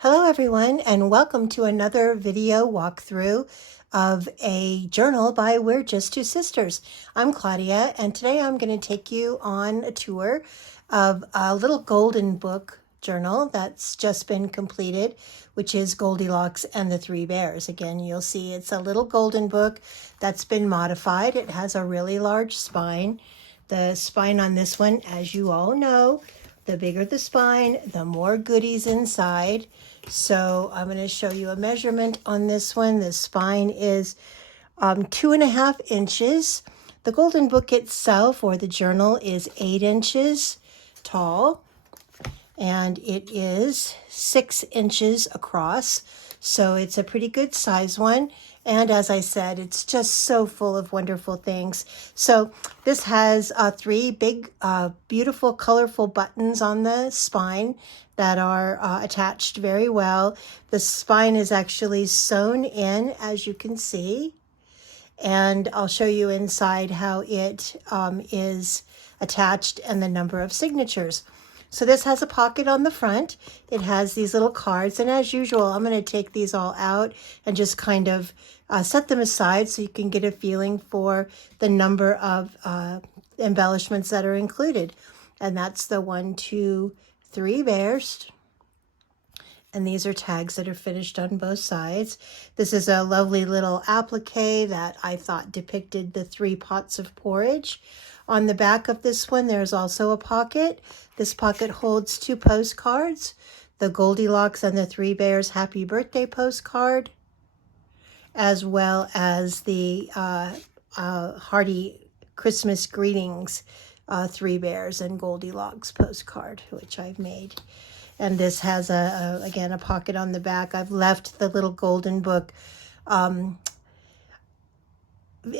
Hello everyone, and welcome to another video walkthrough of a journal by We're Just Two Sisters. I'm Claudia, and today I'm going to take you on a tour of a little golden book journal that's just been completed, which is Goldilocks and the Three Bears. Again, you'll see it's a little golden book that's been modified. It has a really large spine. The spine on this one, as you all know, the bigger the spine, the more goodies inside. So I'm going to show you a measurement on this one. The spine is 2.5 inches. The golden book itself, or the journal, is 8 inches tall, and it is 6 inches across. So it's a pretty good size one. And as I said, it's just so full of wonderful things. So this has 3 big, beautiful, colorful buttons on the spine that are attached very well. The spine is actually sewn in, as you can see. And I'll show you inside how it is attached and the number of signatures. So this has a pocket on the front. It has these little cards, and as usual, I'm going to take these all out and just kind of set them aside so you can get a feeling for the number of embellishments that are included. And that's the 1, 2, 3 bears. And these are tags that are finished on both sides. This is a lovely little applique that I thought depicted the 3 pots of porridge. On the back of this one, there's also a pocket. This pocket holds 2 postcards, the Goldilocks and the Three Bears Happy Birthday postcard, as well as the Hearty Christmas Greetings Three Bears and Goldilocks postcard, which I've made. And this has, again, a pocket on the back. I've left the little golden book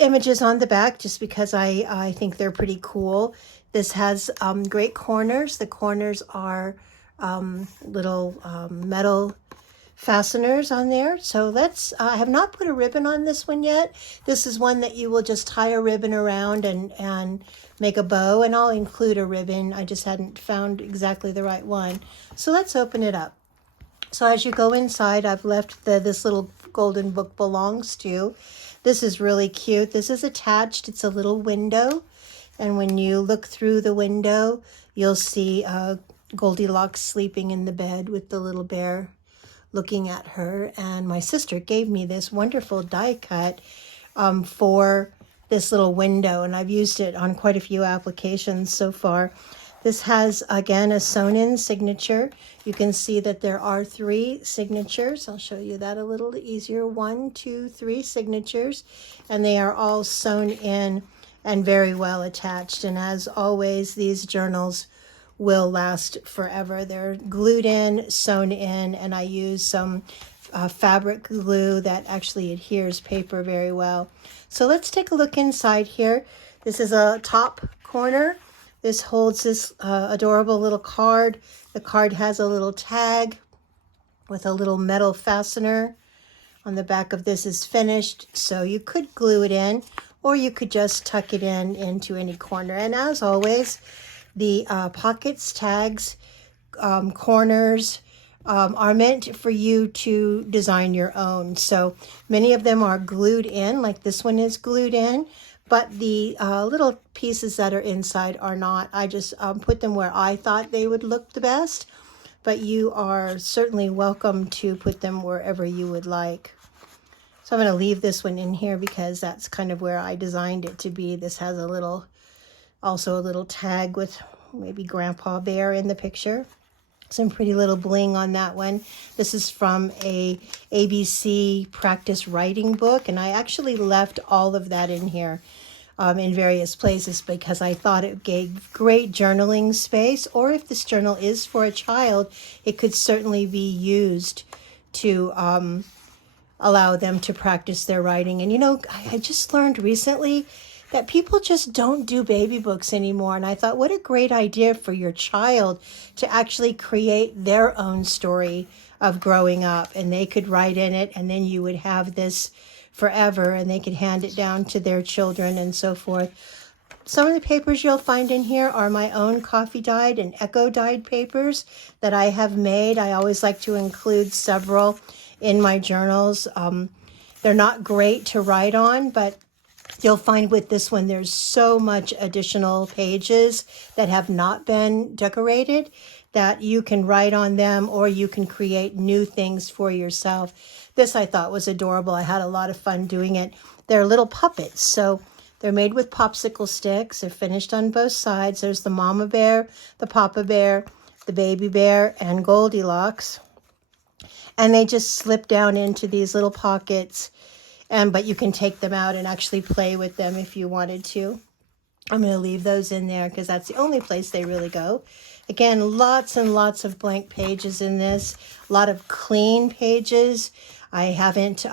images on the back just because I think they're pretty cool. This has great corners. The corners are little metal fasteners on there. So I have not put a ribbon on this one yet. This is one that you will just tie a ribbon around and make a bow, and I'll include a ribbon. I just hadn't found exactly the right one. So let's open it up. So as you go inside, I've left this little golden book belongs to. This is really cute. This is attached. It's a little window. And when you look through the window, you'll see Goldilocks sleeping in the bed with the little bear looking at her. And my sister gave me this wonderful die cut for this little window. And I've used it on quite a few applications so far. This has, again, a sewn-in signature. You can see that there are 3 signatures. I'll show you that a little easier. 1, 2, 3 signatures. And they are all sewn in and very well attached. And as always, these journals will last forever. They're glued in, sewn in, and I use some fabric glue that actually adheres paper very well. So let's take a look inside here. This is a top corner. This holds this adorable little card. The card has a little tag with a little metal fastener. On the back of this is finished, so you could glue it in, or you could just tuck it into any corner. And as always, the pockets, tags, corners are meant for you to design your own. So many of them are glued in, like this one is glued in. But the little pieces that are inside are not. I just put them where I thought they would look the best. But you are certainly welcome to put them wherever you would like. So I'm going to leave this one in here because that's kind of where I designed it to be. This has also a little tag with maybe Grandpa Bear in the picture. Some pretty little bling on that one. This is from a ABC practice writing book, and I actually left all of that in here in various places because I thought it gave great journaling space, or if this journal is for a child, it could certainly be used to allow them to practice their writing. And you know, I just learned recently that people just don't do baby books anymore. And I thought, what a great idea for your child to actually create their own story of growing up. And they could write in it, and then you would have this forever, and they could hand it down to their children and so forth. Some of the papers you'll find in here are my own coffee dyed and eco dyed papers that I have made. I always like to include several in my journals. They're not great to write on, but you'll find with this one there's so much additional pages that have not been decorated that you can write on them, or you can create new things for yourself. This I thought was adorable. I had a lot of fun doing it. They're little puppets, so they're made with popsicle sticks. They're finished on both sides. There's the mama bear, the papa bear, the baby bear, and Goldilocks. And they just slip down into these little pockets. But you can take them out and actually play with them if you wanted to. I'm going to leave those in there because that's the only place they really go. Again, lots and lots of blank pages in this. A lot of clean pages. I haven't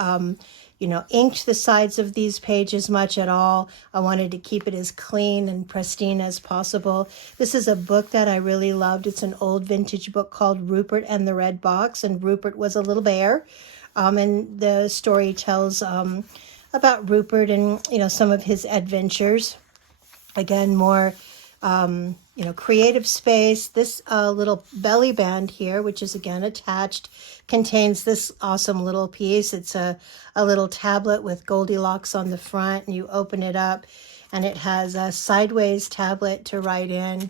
inked the sides of these pages much at all. I wanted to keep it as clean and pristine as possible. This is a book that I really loved. It's an old vintage book called Rupert and the Red Box, and Rupert was a little bear. And the story tells about Rupert and, some of his adventures. Again, more, creative space. This little belly band here, which is again attached, contains this awesome little piece. It's a little tablet with Goldilocks on the front, and you open it up and it has a sideways tablet to write in,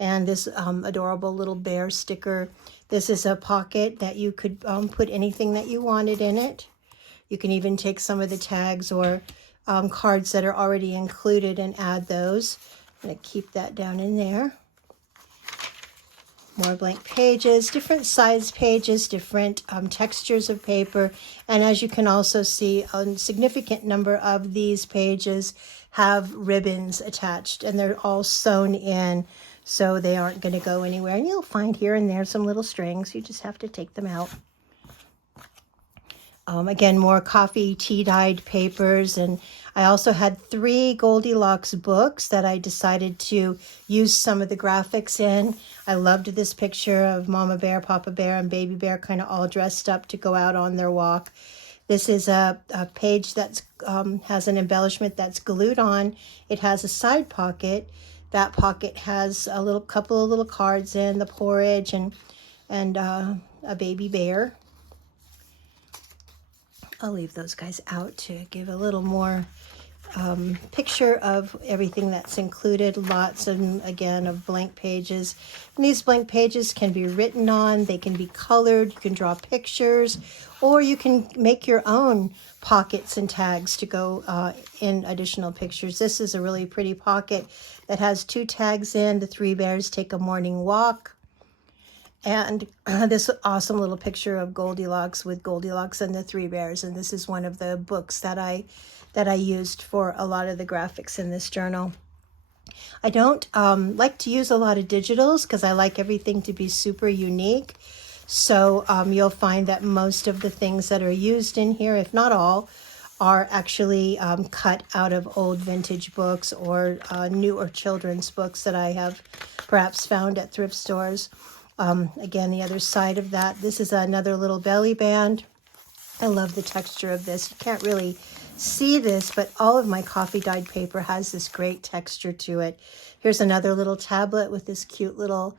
and this adorable little bear sticker. This is a pocket that you could put anything that you wanted in it. You can even take some of the tags or cards that are already included and add those. I'm going to keep that down in there. More blank pages, different size pages, different textures of paper. And as you can also see, a significant number of these pages have ribbons attached, and they're all sewn in, so they aren't going to go anywhere. And you'll find here and there some little strings. You just have to take them out. Again, more coffee tea dyed papers. And I also had 3 Goldilocks books that I decided to use some of the graphics in. I loved this picture of Mama Bear, Papa Bear, and Baby Bear kind of all dressed up to go out on their walk. This is a page that has an embellishment that's glued on. It has a side pocket. That pocket has a couple of little cards in, the porridge and a baby bear. I'll leave those guys out to give a little more picture of everything that's included. Lots of blank pages. And these blank pages can be written on, they can be colored, you can draw pictures, or you can make your own pockets and tags to go in additional pictures. This is a really pretty pocket that has 2 tags in. The 3 bears take a morning walk. And this awesome little picture of Goldilocks with Goldilocks and the 3 bears. And this is one of the books that I used for a lot of the graphics in this journal. I don't like to use a lot of digitals because I like everything to be super unique. So you'll find that most of the things that are used in here, if not all, are actually cut out of old vintage books or newer children's books that I have perhaps found at thrift stores. Again, the other side of that, this is another little belly band. I love the texture of this. You can't really see this, but all of my coffee dyed paper has this great texture to it. Here's another little tablet with this cute little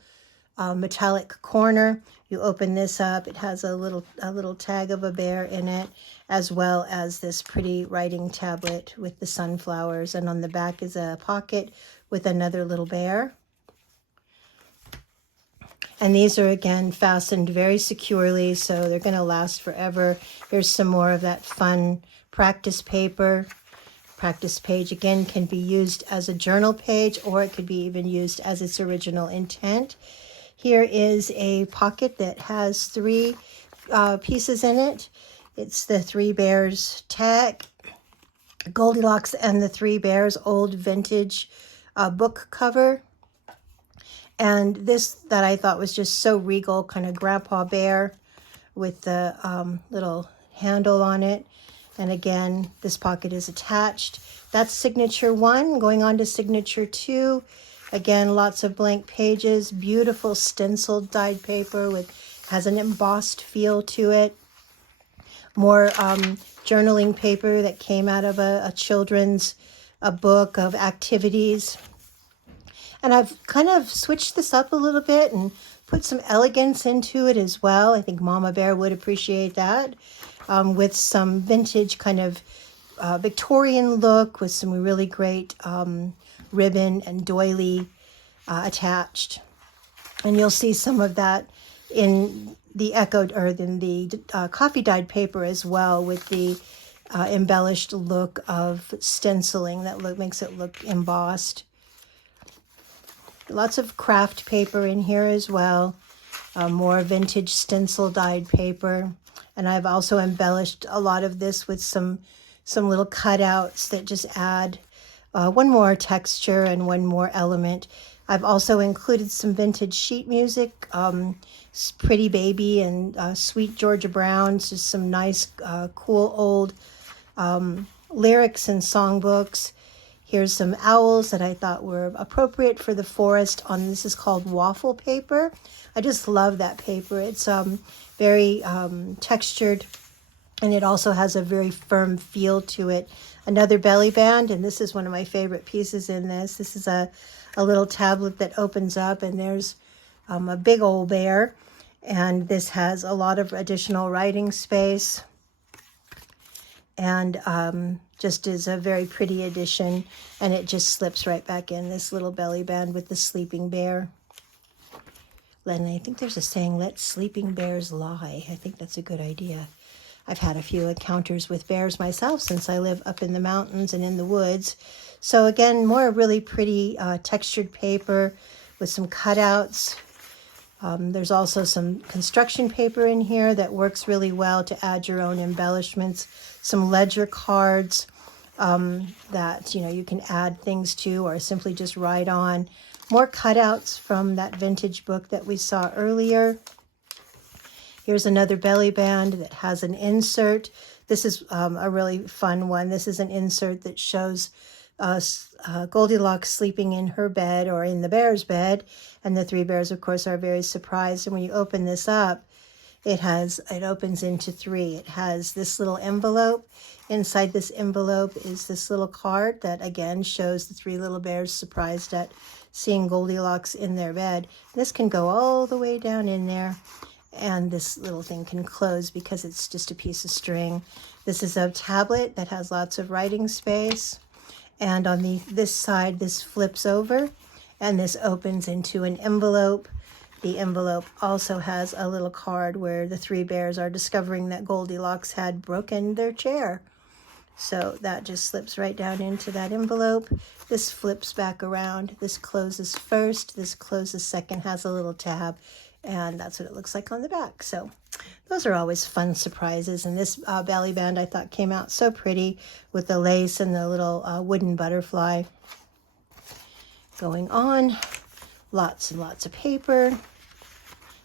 metallic corner. You open this up, it has a little tag of a bear in it, as well as this pretty writing tablet with the sunflowers. And on the back is a pocket with another little bear. And these are, again, fastened very securely, so they're going to last forever. Here's some more of that fun practice paper. Practice page, again, can be used as a journal page, or it could be even used as its original intent. Here is a pocket that has 3 pieces in it. It's the 3 bears tag, Goldilocks and the 3 bears old vintage book cover. And this that I thought was just so regal, kind of Grandpa Bear with the little handle on it. And again, this pocket is attached. That's signature 1, going on to signature 2. Again, lots of blank pages, beautiful stenciled dyed paper has an embossed feel to it. More journaling paper that came out of a children's a book of activities. And I've kind of switched this up a little bit and put some elegance into it as well. I think Mama Bear would appreciate that, with some vintage kind of Victorian look with some really great ribbon and doily attached. And you'll see some of that in the coffee dyed paper as well, with the embellished look of stenciling that makes it look embossed. Lots of craft paper in here as well, more vintage stencil dyed paper. And I've also embellished a lot of this with some little cutouts that just add one more texture and one more element. I've also included some vintage sheet music, Pretty Baby and Sweet Georgia Brown, just some nice, cool old lyrics and songbooks. Here's some owls that I thought were appropriate for the forest. This is called waffle paper. I just love that paper. It's very textured, and it also has a very firm feel to it. Another belly band, and this is one of my favorite pieces in this. This is a little tablet that opens up, and there's a big old bear. And this has a lot of additional writing space. And just is a very pretty addition, and it just slips right back in, this little belly band with the sleeping bear. And I think there's a saying, let sleeping bears lie. I think that's a good idea. I've had a few encounters with bears myself since I live up in the mountains and in the woods. So again, more really pretty textured paper with some cutouts. There's also some construction paper in here that works really well to add your own embellishments. Some ledger cards that you can add things to or simply just write on. More cutouts from that vintage book that we saw earlier. Here's another belly band that has an insert. This is a really fun one. This is an insert that shows Goldilocks sleeping in her bed or in the bear's bed. And the three bears, of course, are very surprised. And when you open this up, it opens into three. It has this little envelope. Inside this envelope is this little card that, again, shows the three little bears surprised at seeing Goldilocks in their bed. This can go all the way down in there. And this little thing can close because it's just a piece of string. This is a tablet that has lots of writing space. And on this side, this flips over, and this opens into an envelope. The envelope also has a little card where the three bears are discovering that Goldilocks had broken their chair. So that just slips right down into that envelope. This flips back around. This closes first. This closes second, has a little tab. And that's what it looks like on the back. So those are always fun surprises. And this belly band I thought came out so pretty with the lace and the little wooden butterfly. Going on, lots and lots of paper.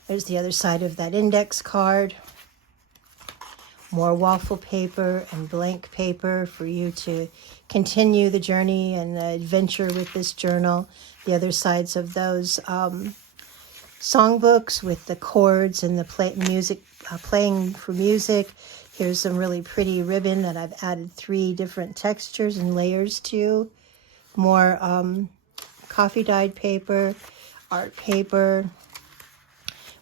There's the other side of that index card. More waffle paper and blank paper for you to continue the journey and the adventure with this journal. The other sides of those songbooks with the chords and the playing for music. Here's some really pretty ribbon that I've added 3 different textures and layers to. More coffee dyed paper, art paper,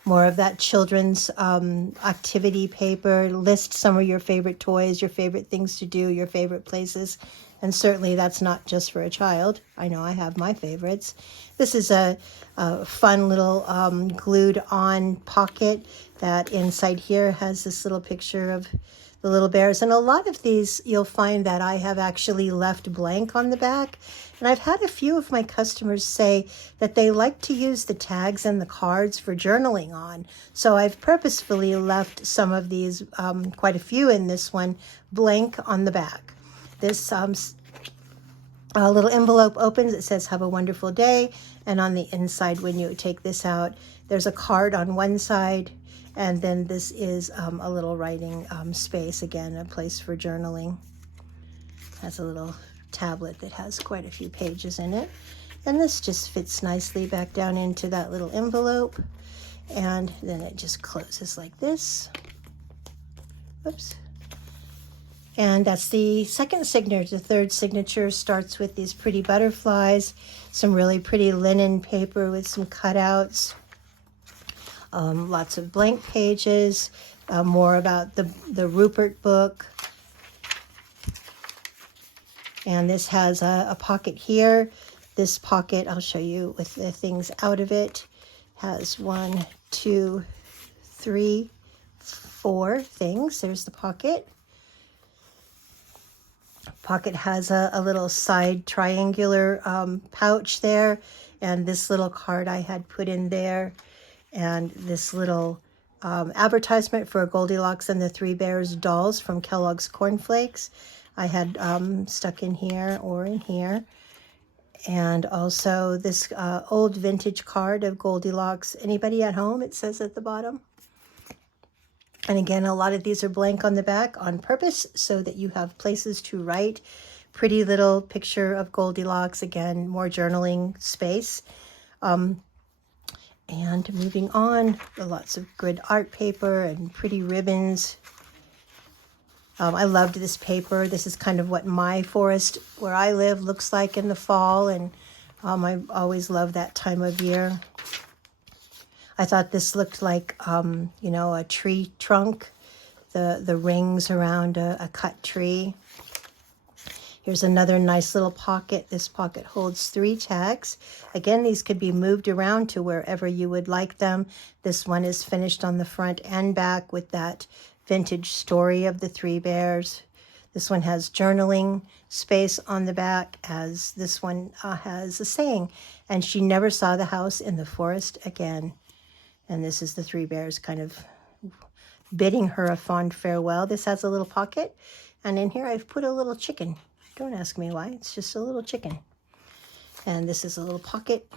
more of that children's activity paper. List some of your favorite toys, your favorite things to do, your favorite places. And certainly that's not just for a child. I know I have my favorites. This is a fun little glued on pocket that inside here has this little picture of the little bears. And a lot of these you'll find that I have actually left blank on the back. And I've had a few of my customers say that they like to use the tags and the cards for journaling on. So I've purposefully left some of these, quite a few in this one, blank on the back. This little envelope opens. It says, "Have a wonderful day." And on the inside, when you take this out, there's a card on one side. And then this is a little writing space, again, a place for journaling. Has a little tablet that has quite a few pages in it. And this just fits nicely back down into that little envelope. And then it just closes like this. Oops. And that's the second signature. The third signature starts with these pretty butterflies, some really pretty linen paper with some cutouts, lots of blank pages, more about the Rupert book. And this has a pocket here. This pocket, I'll show you with the things out of it, has 1, 2, 3, 4 things. There's the pocket. Pocket has a little side triangular pouch there, and this little card I had put in there, and this little advertisement for Goldilocks and the Three Bears dolls from Kellogg's Corn Flakes I had stuck in here or in here. And also this old vintage card of Goldilocks. Anybody at home, it says at the bottom. And again, a lot of these are blank on the back on purpose so that you have places to write. Pretty little picture of Goldilocks. Again, more journaling space. And moving on, lots of good art paper and pretty ribbons. I loved this paper. This is kind of what my forest where I live looks like in the fall. And I always love that time of year. I thought this looked like, you know, a tree trunk, the rings around a cut tree. Here's another nice little pocket. This pocket holds 3 tags. Again, these could be moved around to wherever you would like them. This one is finished on the front and back with that vintage story of the Three Bears. This one has journaling space on the back, as this one has a saying, and she never saw the house in the forest again. And this is the Three Bears kind of bidding her a fond farewell. This has a little pocket, and in here I've put a little chicken. Don't ask me why, it's just a little chicken. And this is a little pocket.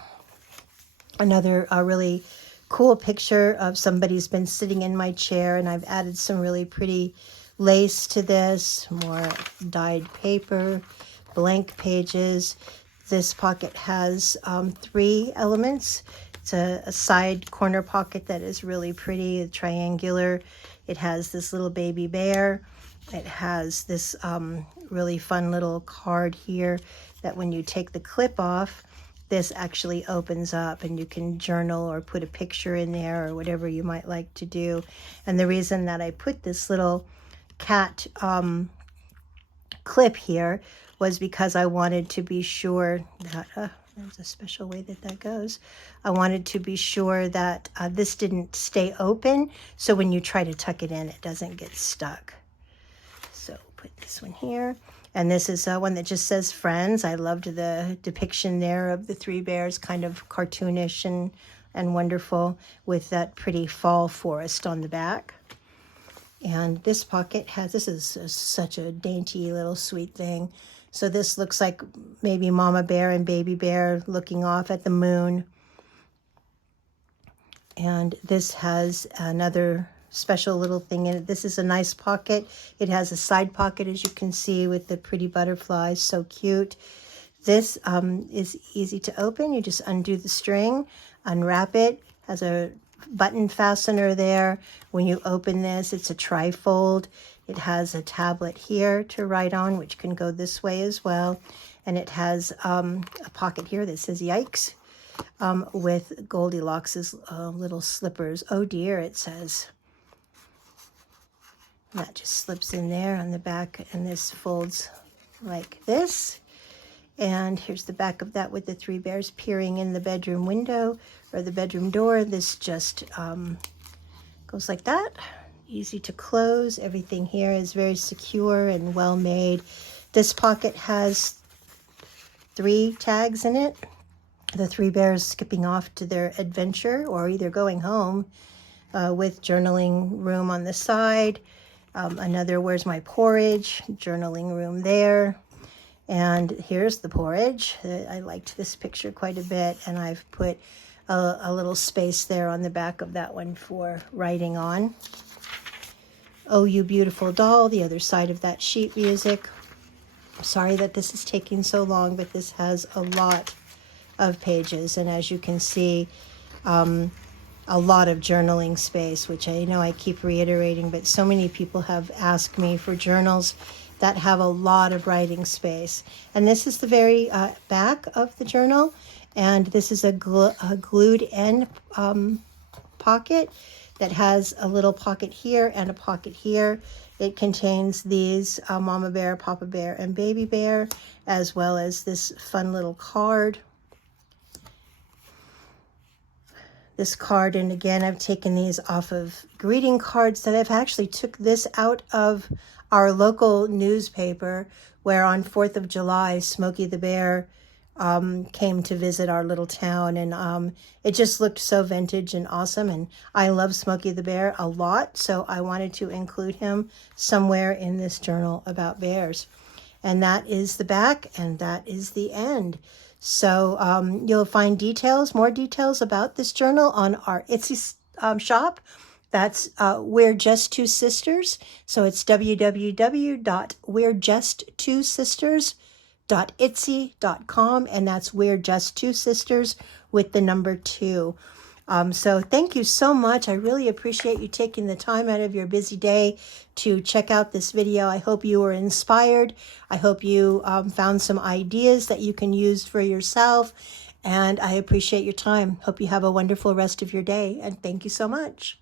Another really cool picture of somebody's been sitting in my chair, and I've added some really pretty lace to this, more dyed paper, blank pages. This pocket has 3 elements. It's a side corner pocket that is really pretty, triangular. It has this little baby bear. It has this really fun little card here that when you take the clip off, this actually opens up and you can journal or put a picture in there or whatever you might like to do. And the reason that I put this little cat clip here was because I wanted to be sure that, there's a special way that goes. I wanted to be sure that this didn't stay open, so when you try to tuck it in, it doesn't get stuck. So put this one here. And this is one that just says friends. I loved the depiction there of the Three Bears, kind of cartoonish and wonderful, with that pretty fall forest on the back. And this pocket has, this is such a dainty little sweet thing. So this looks like maybe Mama Bear and Baby Bear looking off at the moon. And this has another special little thing in it. This is a nice pocket. It has a side pocket, as you can see, with the pretty butterflies. So cute. This is easy to open. You just undo the string, unwrap it. Has a button fastener there. When you open this, it's a trifold. It has a tablet here to write on, which can go this way as well. And it has a pocket here that says yikes, with Goldilocks' little slippers. Oh dear, it says. And that just slips in there on the back, and this folds like this. And here's the back of that with the Three Bears peering in the bedroom window or the bedroom door. This just goes like that. Easy to close. Everything here is very secure and well made. This pocket has 3 tags in it. The Three Bears skipping off to their adventure or either going home, with journaling room on the side. Another where's my porridge, journaling room there. And here's the porridge. I liked this picture quite a bit, and I've put a little space there on the back of that one for writing on. Oh, You Beautiful Doll, the other side of that sheet music. Sorry that this is taking so long, but this has a lot of pages, and as you can see, a lot of journaling space, which I know I keep reiterating, but so many people have asked me for journals, that have a lot of writing space. And this is the very back of the journal. And this is a glued end pocket that has a little pocket here and a pocket here. It contains these Mama Bear, Papa Bear, and Baby Bear, as well as this fun little card. This card, and again, I've taken these off of greeting cards that I've actually took this out of our local newspaper, where on 4th of July, Smokey the Bear came to visit our little town, and it just looked so vintage and awesome, and I love Smokey the Bear a lot, so I wanted to include him somewhere in this journal about bears. And that is the back, and that is the end. So you'll find more details about this journal on our Etsy shop. That's We're Just Two Sisters. So it's www.we'rejusttwosisters.etsy.com, and that's We're Just Two Sisters with the number 2. So thank you so much. I really appreciate you taking the time out of your busy day to check out this video. I hope you were inspired. I hope you found some ideas that you can use for yourself. And I appreciate your time. Hope you have a wonderful rest of your day. And thank you so much.